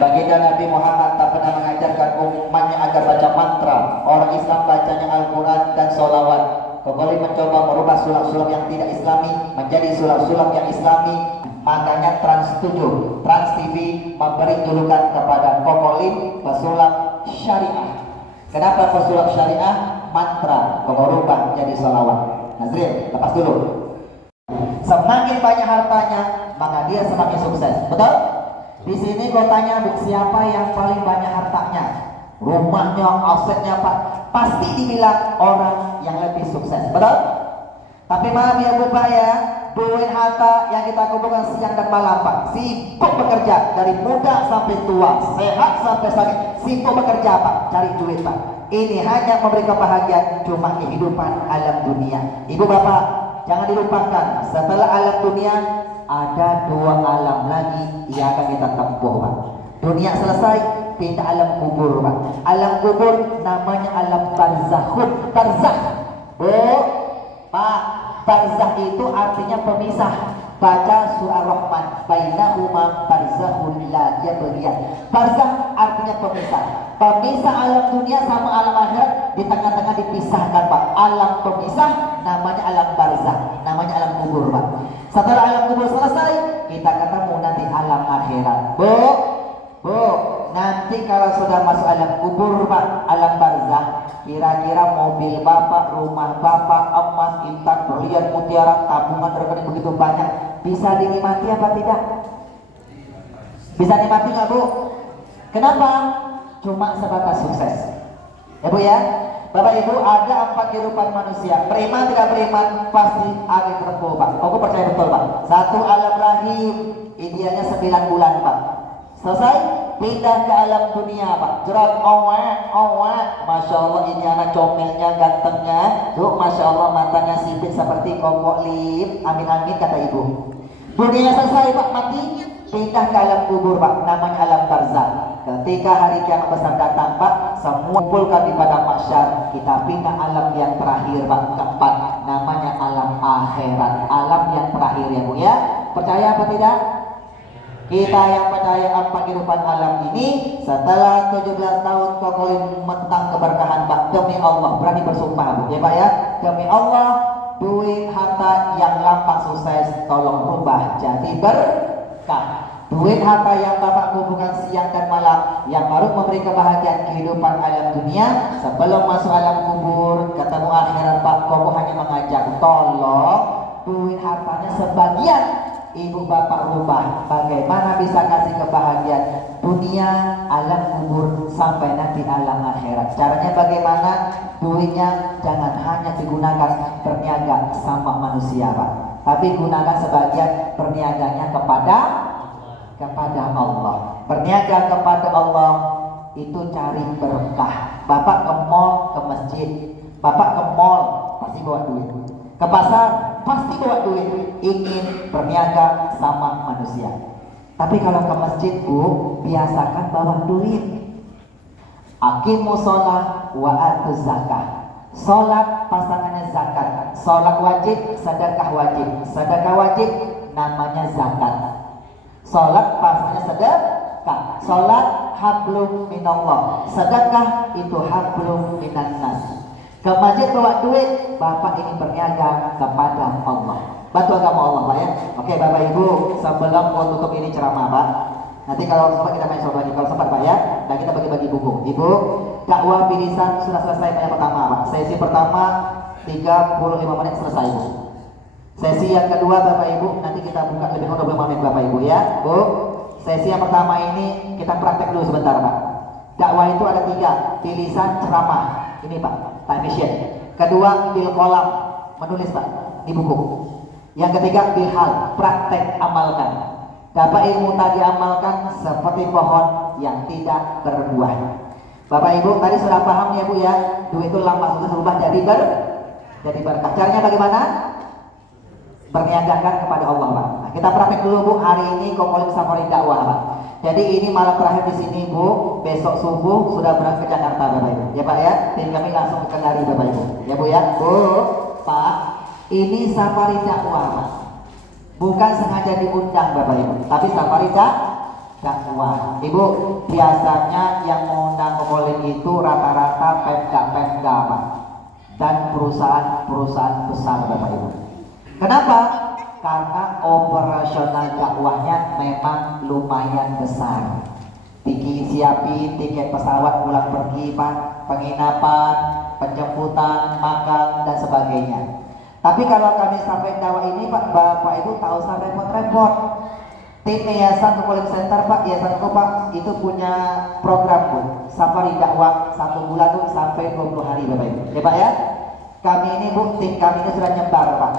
Baginda Nabi Muhammad tak pernah mengajarkan umatnya agar baca mantra. Orang Islam bacanya Al-Quran dan sholawat. Kau boleh mencoba merubah sulap-sulap yang tidak islami menjadi sulap-sulap yang islami. Makanya Trans 7, Trans TV memberi julukan kepada Kokolin pesulap syariah. Kenapa pesulap syariah? Mantra kau rubah jadi sholawat. Nazrin, lepas dulu. Semakin banyak hartanya, maka dia semakin sukses. Betul? Di sini kau tanya siapa yang paling banyak hartanya, rumahnya, asetnya Pak, pasti dibilang orang yang lebih sukses. Betul? Tapi malam ya Bu Pak ya, duit harta yang kita kumpulkan siang dan malam Pak, sibuk bekerja dari muda sampai tua, sehat sampai sakit, sibuk bekerja Pak, cari duit Pak. Ini hanya memberi kebahagiaan cuma kehidupan alam dunia. Ibu Bapak, jangan dilupakan setelah alam dunia ada dua alam lagi yang akan kita tempuh Pak. Dunia selesai, pindah alam kubur Pak. Alam kubur namanya alam barzakhun. Barzakh. Oh, Pak, barzakh itu artinya pemisah. Baca surah Rahman, bainahuma barzakhun la yabghiyan. Barzakh artinya pemisah. Pemisah alam dunia sama alam akhirat, di tengah-tengah dipisahkan Pak. Alam pemisah namanya alam barzakh, namanya alam kubur Pak. Setelah alam kubur selesai, kita ketemu nanti alam akhirat. Bu, nanti kalau sudah masuk alam kubur Pak, alam barzakh, kira-kira mobil Bapak, rumah Bapak, emas, intan, berlian, mutiara, tabungan rekening begitu banyak, bisa dinikmati apa tidak? Bisa dinikmati nggak Bu? Kenapa? Cuma sebatas sukses. Ya Bu ya. Bapak Ibu, ada 4 kehidupan manusia. Beriman tidak beriman pasti akan terpukul Pak. Aku percaya betul Pak. 1 alam rahim, idealnya 9 bulan Pak. Selesai, pindah ke alam dunia Pak. Jerat awet. Masya Allah, ini anak comelnya, gantengnya. Tuh, Masya Allah, matanya sipit seperti kokok lip. Amin amin kata ibu. Dunia selesai Pak, mati. Pindah ke alam kubur Pak, namanya alam barzakh. Ketika hari kiamat besar datang Pak, semua kumpulkan di padang mahsyar. Kita pindah alam yang terakhir Pak, keempat, namanya alam akhirat. Alam yang terakhir ya Bu ya. Percaya apa tidak? Kita yang percaya apa kehidupan alam ini, setelah 17 tahun kokolin mentang keberkahan Pak, demi Allah, berani bersumpah Bu ya Pak ya. Demi Allah, duit harta yang lampang sukses tolong rubah jadi berkah. Duit harta yang Bapak kumpulkan siang dan malam, yang baru memberi kebahagiaan kehidupan alam dunia, sebelum masuk alam kubur ketemu akhirat Pak, Koko hanya mengajak tolong duit hartanya sebagian ibu bapak rubah, bagaimana bisa kasih kebahagiaan dunia, alam kubur sampai nanti alam akhirat. Caranya bagaimana? Duitnya jangan hanya digunakan berniaga sama manusia Pak, tapi gunakan sebagian berniaganya kepada Allah. Berniaga kepada Allah itu cari berkah. Bapak ke mall, ke masjid, Bapak ke mall pasti bawa duit, ke pasar pasti bawa duit, ingin berniaga sama manusia. Tapi kalau ke masjid Bu, biasakan bawa duit. Aqimus sholat wa atuz zakah. Sholat pasangannya zakat. Sholat wajib, sedekah wajib. Sedekah wajib namanya zakat. Sholat pasangannya sedekah. Sholat hablum minallah. Sedekah itu hablum minan nas. Ke masjid bawa duit, Bapak ini berniaga kepada Allah. Bantu agama Allah Pak ya. Oke Bapak Ibu, sebelum mau tutup ini ceramah Pak, nanti kalau sempat kita main soal lagi, kalau sempat Pak ya, dan kita bagi-bagi buku. Ibu, dakwah bilisan sudah selesai yang pertama Pak. Sesi pertama 35 menit selesai Bu. Sesi yang kedua Bapak Ibu, nanti kita buka lebih kurang 25 menit Bapak Ibu ya Bu. Sesi yang pertama ini kita praktek dulu sebentar Pak. Dakwah itu ada 3, bilisan ceramah. Ini Pak, time mission. Kedua, bil kolam, menulis Pak di buku. Yang ketiga, bil hal, praktek amalkan. Dapat ilmu tadi amalkan seperti pohon yang tidak berbuah. Bapak Ibu tadi sudah paham ya Bu ya, duit itu lama sudah berubah jadi berkah. Caranya bagaimana? Berniagakan kepada Allah Pak. Nah, kita praktek dulu Bu, hari ini Kokolim Safari dakwah Pak. Jadi ini malam terakhir di sini Bu, besok subuh sudah berangkat ke Jakarta Bapak Ibu. Ya Pak ya, tim kami langsung ke Kendari Bapak Ibu. Ya Bu ya, Bu, Pak, ini safari dakwah Pak. Bukan sengaja diundang Bapak Ibu, tapi safari dakwah. Ibu, biasanya yang mengundang Kokolim itu rata-rata pemda Pak, dan perusahaan-perusahaan besar Bapak Ibu. Kenapa? Karena operasional dakwahnya memang lumayan besar. Siapin tiket pesawat pulang pergi Pak, penginapan, penjemputan, makan dan sebagainya. Tapi kalau kami sampai dakwah ini Pak, Bapak Ibu tahu sampai repot-repot. Tim Yayasan Kokolim Center Pak, Yayasan Kopak itu punya program Bu, safari dakwah 1 bulan Bu sampai 20 hari Bapak Ibu. Ya Pak ya. Kami ini Bu, tim kami ini sudah nyebar Pak.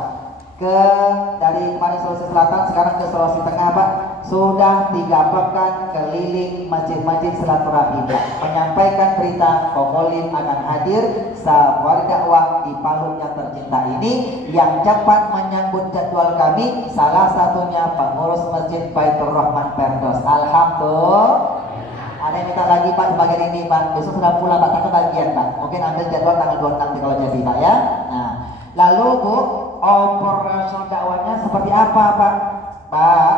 Dari kemarin Sulawesi Selatan sekarang ke Sulawesi Tengah Pak, sudah 3 pekan keliling masjid-masjid silaturahim menyampaikan berita Kokolim akan hadir safari dakwah di Palu yang tercinta ini, yang cepat menyambut jadwal kami salah satunya pengurus Masjid Baitur Rahman Perdos. Alhamdulillah. Ada yang minta lagi Pak sebagian ini Pak, besok sudah pulang Pak, tak kebagian Pak, mungkin ambil jadwal tanggal 26 kalau jadi Pak ya. Nah lalu Bu, operasional dakwahnya seperti apa Pak? Pak,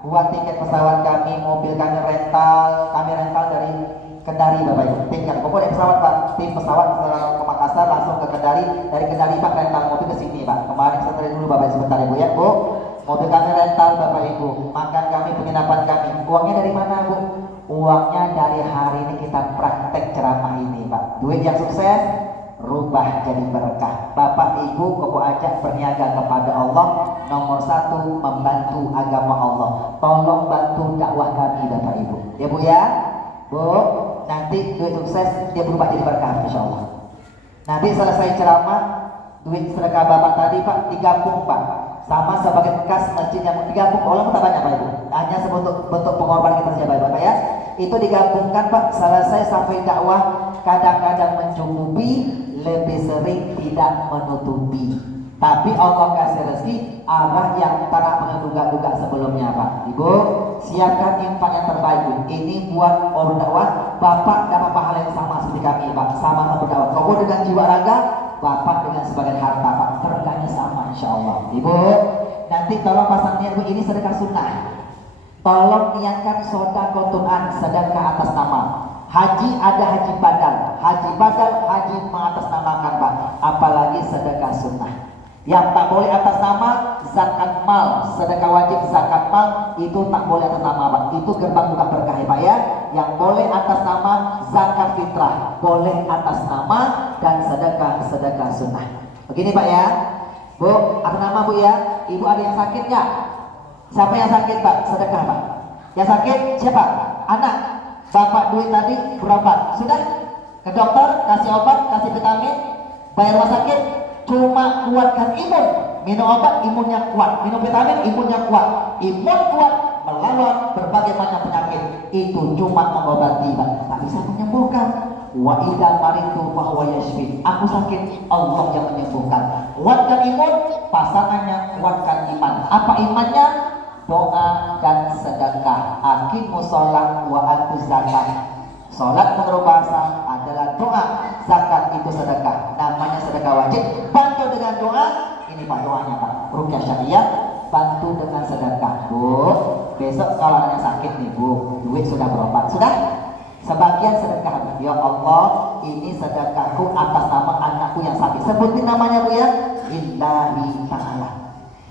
buat tiket pesawat kami, mobil kami rental dari Kendari Bapak Ibu. Tim kami, pokoknya pesawat Pak, tim pesawat ke Makassar langsung ke Kendari, dari Kendari Pak rental mobil ke sini Pak. Kemarin saya tanya dulu Bapak Ibu sebentar Ibu ya Bu. Mobil kami rental Bapak Ibu, makan kami, penginapan kami. Uangnya dari mana Bu? Uangnya dari hari ini kita praktek ceramah ini Pak. Duit yang sukses rubah jadi berkah. Bapak Ibu Koko ajak berniaga kepada Allah. Nomor 1, membantu agama Allah. Tolong bantu dakwah kami Bapak Ibu. Ya Bu ya. Bu, nanti duit sukses dia berubah jadi berkah insya Allah. Nanti selesai ceramah, duit sedekah bapak tadi pak digabung pak, sama sebagai kas masjid yang digabung. Orang tak banyak pak ibu, hanya sebentuk bentuk pengorbanan kita saja bapak ya. Itu digabungkan pak, selesai sampai dakwah kadang-kadang mencukupi, lebih sering tidak menutupi. Tapi Allah kasih rezeki arah yang tak pernah duga-duga sebelumnya pak. Ibu siapkan infak yang terbaik. Ini buat orang dakwah, bapak dapat pahala yang sama seperti kami pak, sama-sama berdakwah. Kau dengan jiwa raga, bapak dengan sebagian harta pak, berkahnya sama insya Allah. Ibu nanti tolong pasang niat bu, ini sedekah sunnah. Tolong niatkan sodakotunan, sedekah atas nama. Haji ada haji badal, haji mengatasnamakan pak, apalagi sedekah sunnah. Yang tak boleh atas nama zakat mal, sedekah wajib zakat mal itu tak boleh atas nama pak, itu gerbang bukan berkah ya pak ya. Yang boleh atas nama zakat fitrah, boleh atas nama dan sedekah sunnah. Begini pak ya, bu, atas nama bu ya. Ibu ada yang sakit nggak? Siapa yang sakit pak? Sedekah pak. Yang sakit siapa? Anak. Bapak duit tadi berobat, sudah ke dokter, kasih obat, kasih vitamin, bayar rumah sakit, cuma kuatkan imun. Minum obat imunnya kuat, minum vitamin imunnya kuat, imun kuat melawan berbagai macam penyakit. Itu cuma mengobati pak, tak bisa menyembuhkan. Wa idza maritu fa huwa yashfi. Aku sakit, Allah yang menyembuhkan. Kuatkan imun, pasangannya kuatkan iman. Apa imannya? Doa dan sedekah. Aqimus shalah wa atuz zakat. Salat menurut bahasa adalah doa, zakat itu sedekah. Namanya sedekah wajib. Bantu dengan doa. Ini pak doanya pak. Ruqyah syariah. Bantu dengan sedekah. Bu, besok kalau ada yang sakit nih bu, duit sudah berobat, sudah. Sebagian sedekah. Ya Allah, ini sedekahku atas nama anakku yang sakit. Sebutin namanya bu ya. Lillahi ta'ala.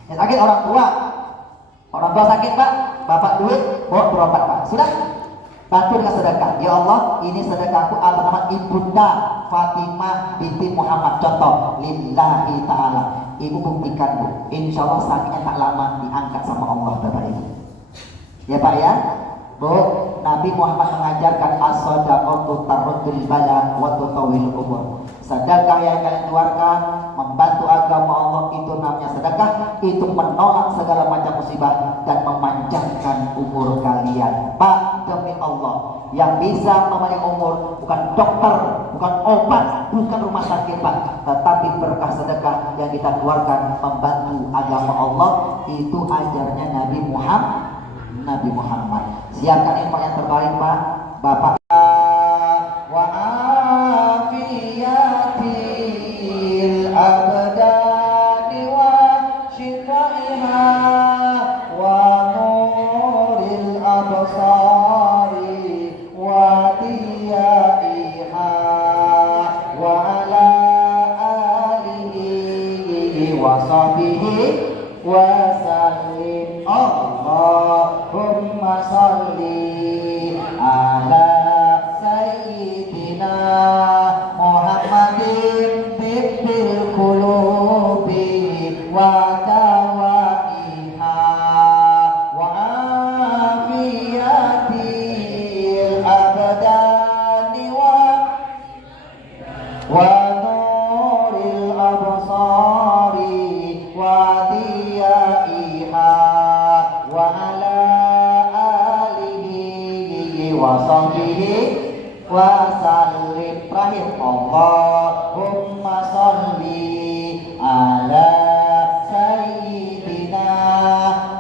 Yang sakit orang tua. Orang tua sakit pak, bapak duit, bawa berobat pak, sudah. Bantu dengan sedekah. Ya Allah, ini sedekahku atas nama ibunda Fatimah binti Muhammad. Contoh, lillahi ta'ala. Ibu buktikan bu, insya Allah sakitnya tak lama diangkat sama Allah bapak ibu. Ya pak ya, bu. Nabi Muhammad mengajarkan as-shadaqatu tarudul bala wa tutawwilul umur. Sedekah yang kalian keluarkan membantu agama Allah itu namanya sedekah, itu menolak segala macam musibah dan memanjangkan umur kalian. Pak, demi Allah, yang bisa memanjang umur bukan dokter, bukan obat, bukan rumah sakit pak, tetapi berkah sedekah yang kita keluarkan membantu agama Allah. Itu ajarnya Nabi Muhammad. Siapkan infak yang terbaik pak, bapak. Wa afiyatil abdani wa shifaiha wa nuril absari wa diyaiha wa ala alihi wa sahbihi wa sallim. Allahumma salli ala sayyidina Muhammadin tibbil qulubi wa dawaiha wa afiyatil abdani wa nuril absari wa diyaiha wa ala alihi wa sahbihi wa sallim. Terakhir, Allahumma salli ala sayyidina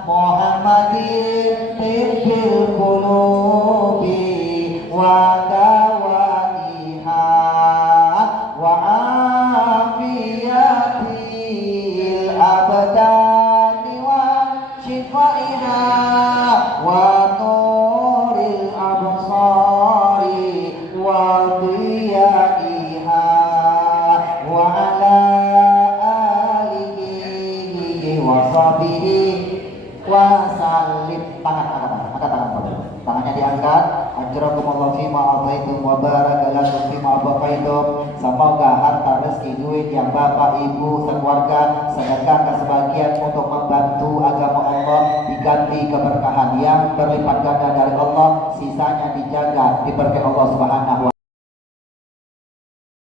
Muhammadin tibbil qulubi wa dawaiha wa afiyatil abdani wa shifaiha wa nuril absari wa diyaiha wa ala alihi wa sahbihi wa sallim. Tangannya diangkat. Ajrakumullah fima ataitum wa barakalakum fima abaqaitum. Semoga harta rezeki duit yang bapak ibu sekeluarga sedekahkan sebagian untuk membantu agama Allah diganti keberkahan yang berlipat ganda dari Allah, sisanya dijaga diberkahi Allah Subhanahu wa